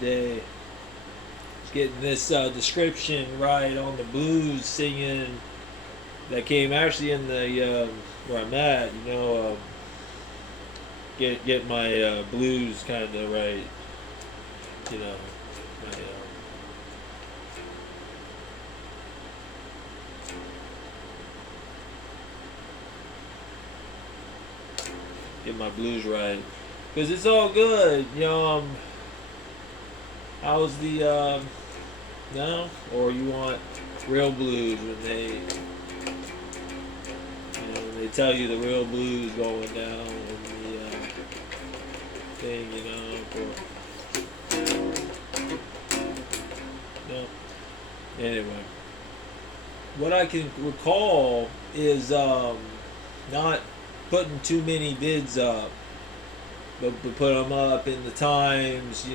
day. Getting this description right on the blues singing that came actually in the where I'm at. Get my blues kind of right. You know, my get my blues right because it's all good. How's the no? Or you want real blues when when they tell you the real blues going down in the thing, no. Anyway, what I can recall is not putting too many vids up, but put them up in the times,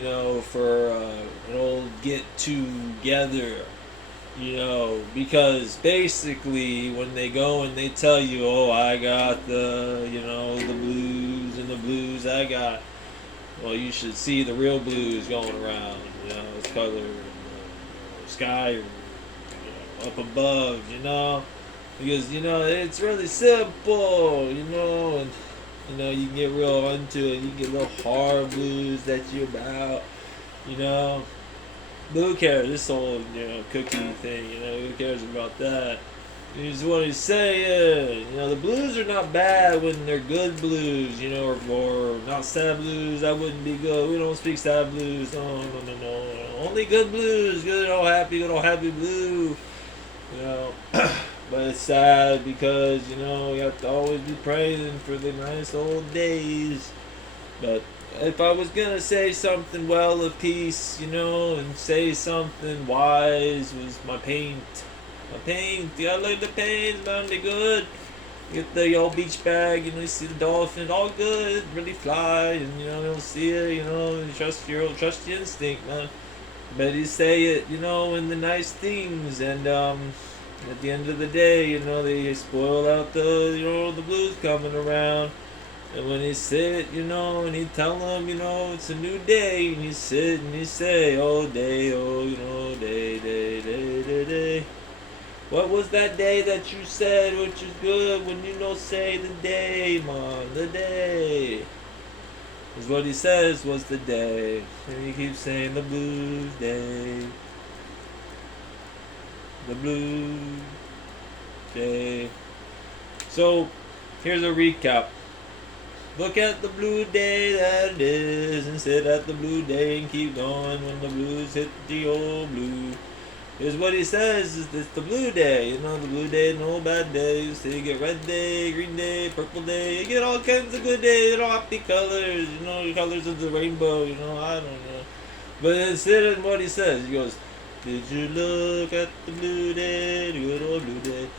for an old get together, because basically when they go and they tell you, oh, I got the blues and the blues I got, well, you should see the real blues going around, it's color, sky, up above, because it's really simple, and you can get real into it. You can get little hard blues that you're about, you know. But who cares? This old, cookie thing, who cares about that? You just want to say, the blues are not bad when they're good blues, or not sad blues. That wouldn't be good. We don't speak sad blues. No, no, no, no. Only good blues. Good old happy blue. You know. But it's sad because, you have to always be praying for the nice old days. But if I was going to say something well of peace, and say something wise, was my paint. My paint. You gotta look at the paint, man, they good. You get the old beach bag, you see the dolphin, all good, really fly, and, you'll see it, and trust your instinct, man. But you say it, in the nice things, and, at the end of the day, they spoil out the blues coming around. And when he sit, and he tell them, it's a new day, and you sit and you say, oh day, oh, day, day, day, day, day. What was that day that you said, which is good when you say the day, man, the day? Because what he says was the day. And he keeps saying the blues day. The blues day. So, here's a recap. Look at the blue day that it is, and sit at the blue day and keep going when the blues hit the old blue. Here's what he says, is it's the blue day, the blue day, no bad days. So you get red day, green day, purple day, you get all kinds of good days, happy colors, the colors of the rainbow, I don't know. But instead of what he says, he goes, did you look at the blue day, the good old blue day?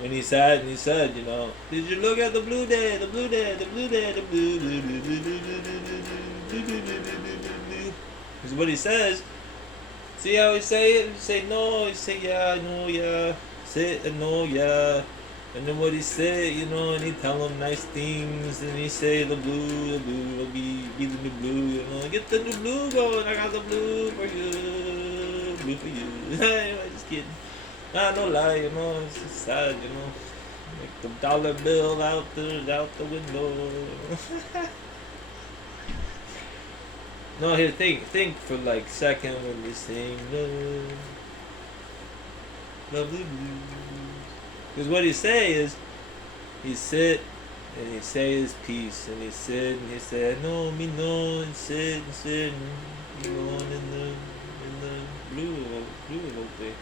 When he sat and he said, did you look at the blue day, the blue day, the blue day, the blue, blue, blue, blue, blue, blue, blue, blue, blue, blue, blue. Is what he says. See how he say it? You say no, you say yeah, no, yeah. Sit and no, yeah. And then what he say, and he tell him nice things, and he say the blue will be the new blue, Get the new blue going, I got the blue for you, blue for you. Anyway, just kidding. Nah, no lie, it's just sad, Like the dollar bill out the window. No, here, think for like a second when you sing love, lovely blues. Because what he say is, he sit and he say his piece, and he sit and he say, no, me no, and sit, and you know, in the blue thing.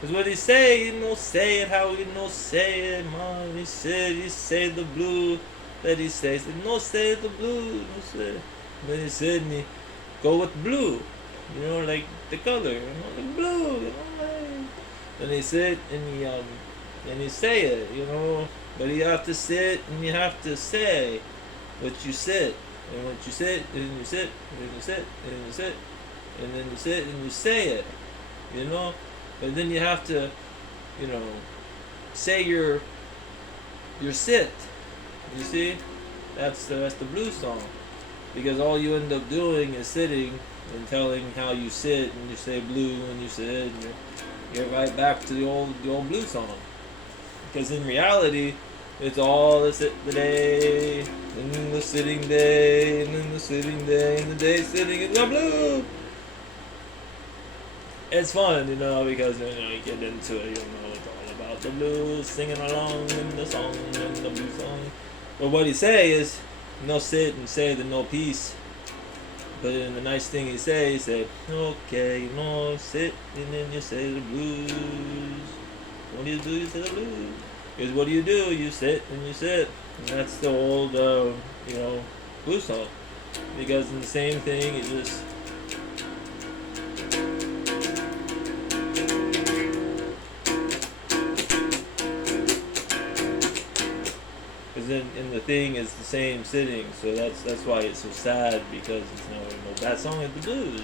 Because what he say, say it how he say it, man. He say the blue that he says. Say the blue, no say. Then he said, and he go with blue, like the color, the blue, like. And he sit and he say it, but you have to sit and you have to say what you said, and what you said, and you sit, and you sit, and you sit, and then you sit and you say it, But then you have to, say your sit. You see, that's the blues song. because all you end up doing is sitting and telling how you sit, and you say blue and you sit, and you're right back to the old blue song. Because in reality, it's all the sit the day, and the sitting day, and then the sitting day, and the day sitting in the blue. It's fun, because you get into it. It's all about the blues, singing along in the song, and the blue song. But what he say is, no sit and say the no peace. But in the nice thing he say, okay, sit, and then you say the blues. What do? You say the blues. Because what do? You sit and you sit. And that's the old, blues song. Because in the same thing, it just. Because in the thing, it's the same sitting. So that's why it's so sad, because it's no bad song at the blues,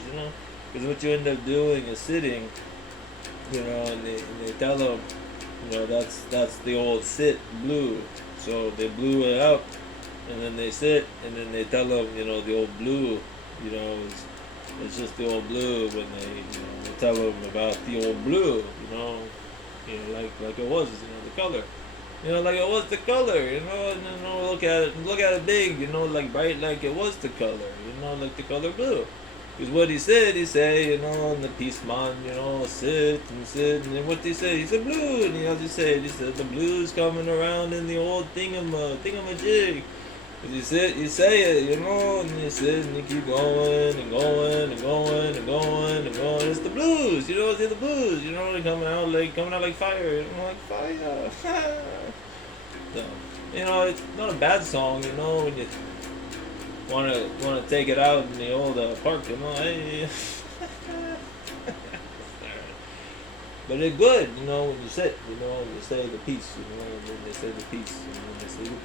Because what you end up doing is sitting, and they tell them, that's the old sit blue. So they blew it up, and then they sit, and then they tell them, the old blue, it's just the old blue when they tell them about the old blue, like it was, the color. Like it was the color, and look at it big, like bright, like it was the color, like the color blue. Because what he say, in the peace man, sit, and then what he said blue, and he said the blues coming around in the old thingamajig. Because you say it, and you sit and you keep going and going and going and going and going. It's the blues, it's the blues, they're coming out like fire, like fire. So, it's not a bad song, when you wanna take it out in the old park, hey. But it's good, when you sit, when you say the peace, when they say the peace, when they say the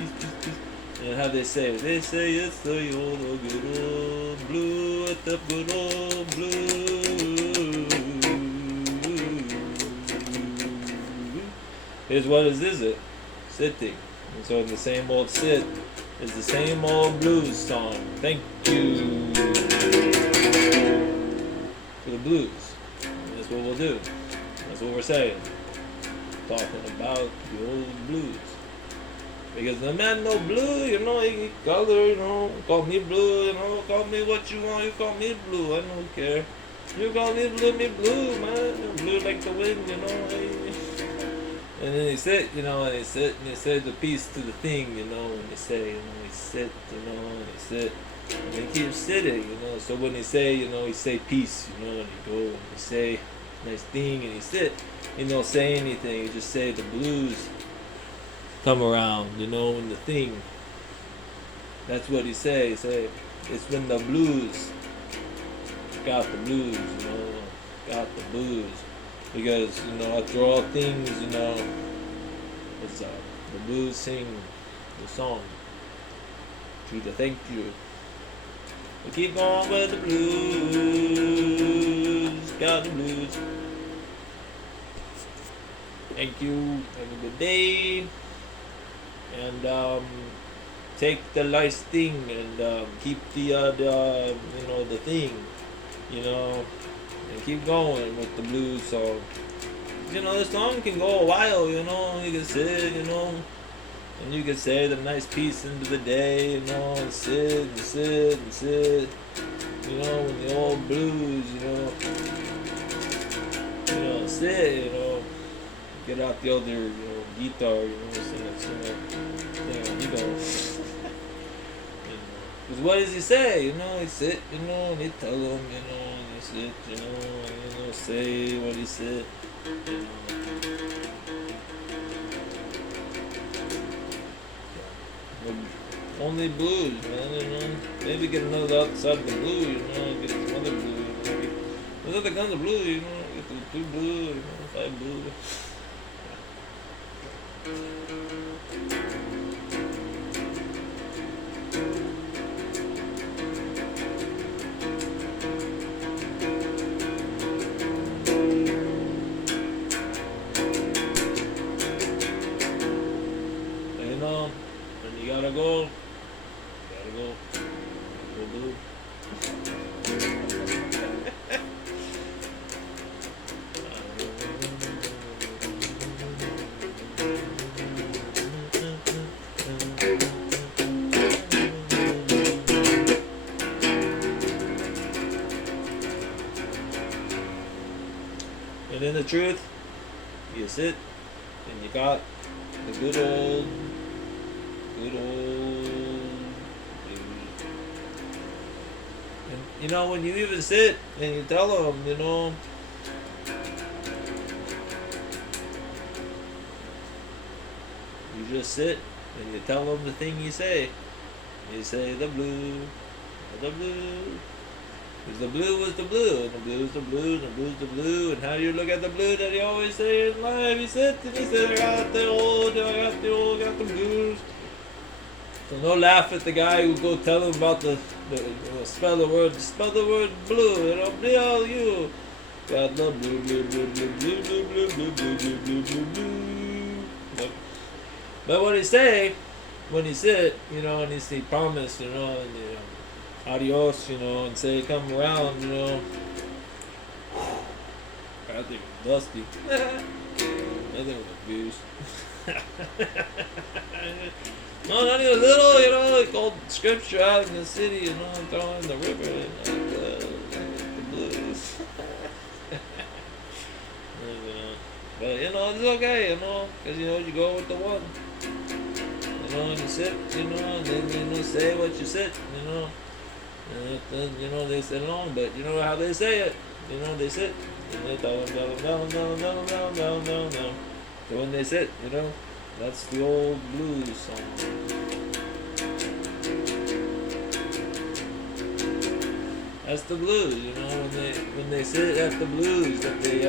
peace. And how they say it? They say it's the old good old blue, at the good old blue. Here's what is it? Sitting. And so in the same old sit is the same old blues song. Thank you for the blues. And that's what we'll do. That's what we're saying. Talking about the old blues. Because the man no blue, he color, call me blue, call me what you want, you call me blue, I don't care. You call me blue, man, blue like the wind, And then they sit, and they sit, and they say the piece to the thing, and they say, they sit, and they sit, and they keep sitting, So when they say, he say peace, and he go, and he say nice thing, and he sit, he don't say anything, he just say the blues come around, in the thing. That's what he say. He say it's when the blues got the blues, got the blues. Because, after all things, it's the blues sing the song to the thank you. We keep going with the blues, got the blues. Thank you, have a good day, and take the nice thing, and keep the thing, and keep going with the blues song. The song can go a while, you can sit, and you can say the nice piece into the day, and sit and sit and sit, with the old blues, sit, get out the other, guitar, sing, Because what does he say? He sit, and he tell him, he sit, say what he said, Only blues, man, Maybe get another outside of the blue, get some other blue, There's other kinds of blue, get the 2 blue, 5 blue. When you gotta go, But in the truth, you sit and you got the good old blues. And you know, when you even sit and you tell them, you know, you just sit and you tell them the thing you say. You say the blue, the blue. Because the blue was the blue, and the blue is the blue, and the blue is the blue, and how do you look at the blue that he always say in life? He sits and he said, I got the old, got the blues. So no laugh at the guy who go tell him about spell the word blue, you know, BLU. Got the blue, blue, blue, blue, blue, blue, blue, blue, blue, blue, blue, blue. But what he say, when he sit, you know, and he promised, you know, and you know, adios, you know, and say come around, you know. I think it was dusty. I think it was abused. No, not even little, you know, like old scripture out in the city, you know, throwing the river, and the blues. But you know, it's okay, you know, because you know you go with the one. You know, and you sit, you know, and then you know say what you sit, you know. And then, you know, they sit along, but you know how they say it. You know, they sit and they down. So when they sit, you know, that's the old blues song. That's the blues, you know, when they sit at the blues that they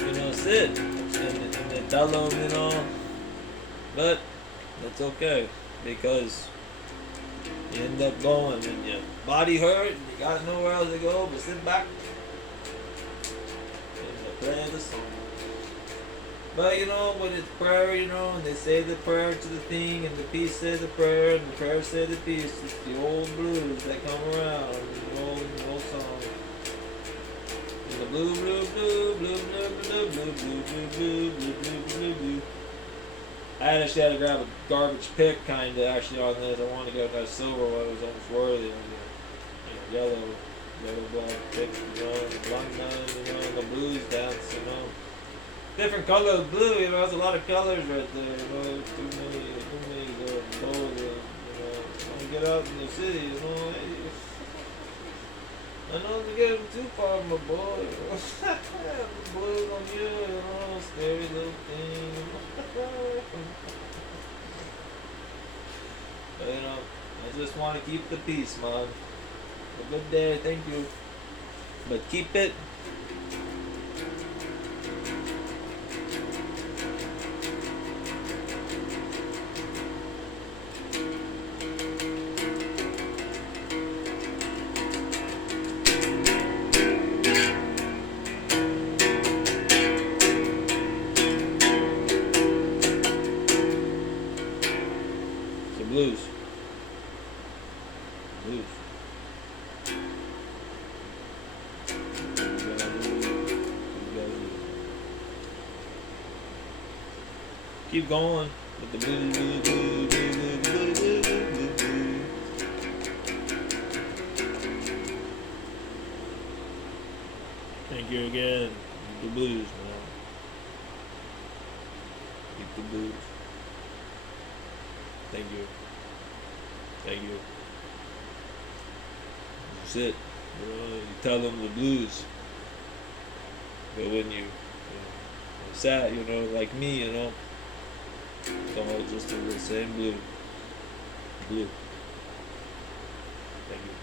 you know, sit and they tell them, you know, but that's okay because you end up going and your body hurt and you got nowhere else to go but sit back and play the song. But you know, when it's prayer, you know, and they say the prayer to the thing and the peace say the prayer and the prayer say the peace, it's the old blues that come around, the old song. And the blue, blue, blue, blue, blue, blue, blue, blue, blue, blue, blue, blue, blue. I actually had to grab a garbage pick kind of actually on this. I wanted to get that silver one. It was almost worthy. Yellow, black pick, you know, the blonde nose, you know, and the blues dance, you know. Different color of blue, you know, there's a lot of colors right there, you know, too many colors, you know. When you get out in the city, you know, hey, I know to get them too far, my boy, you know. Blues on you, you know, scary little thing. But, you know, I just want to keep the peace, man. A good day, thank you. But keep it. Blues. Blues. Keep going with the blues, blues, blues, blues, blues, blues, blues. Thank you again. The blues, man. Keep the blues. Thank you. Thank you. You sit, you know, you tell them the blues. But when you're sad, you know, like me, you know, it's all just the same blue. Blue. Thank you.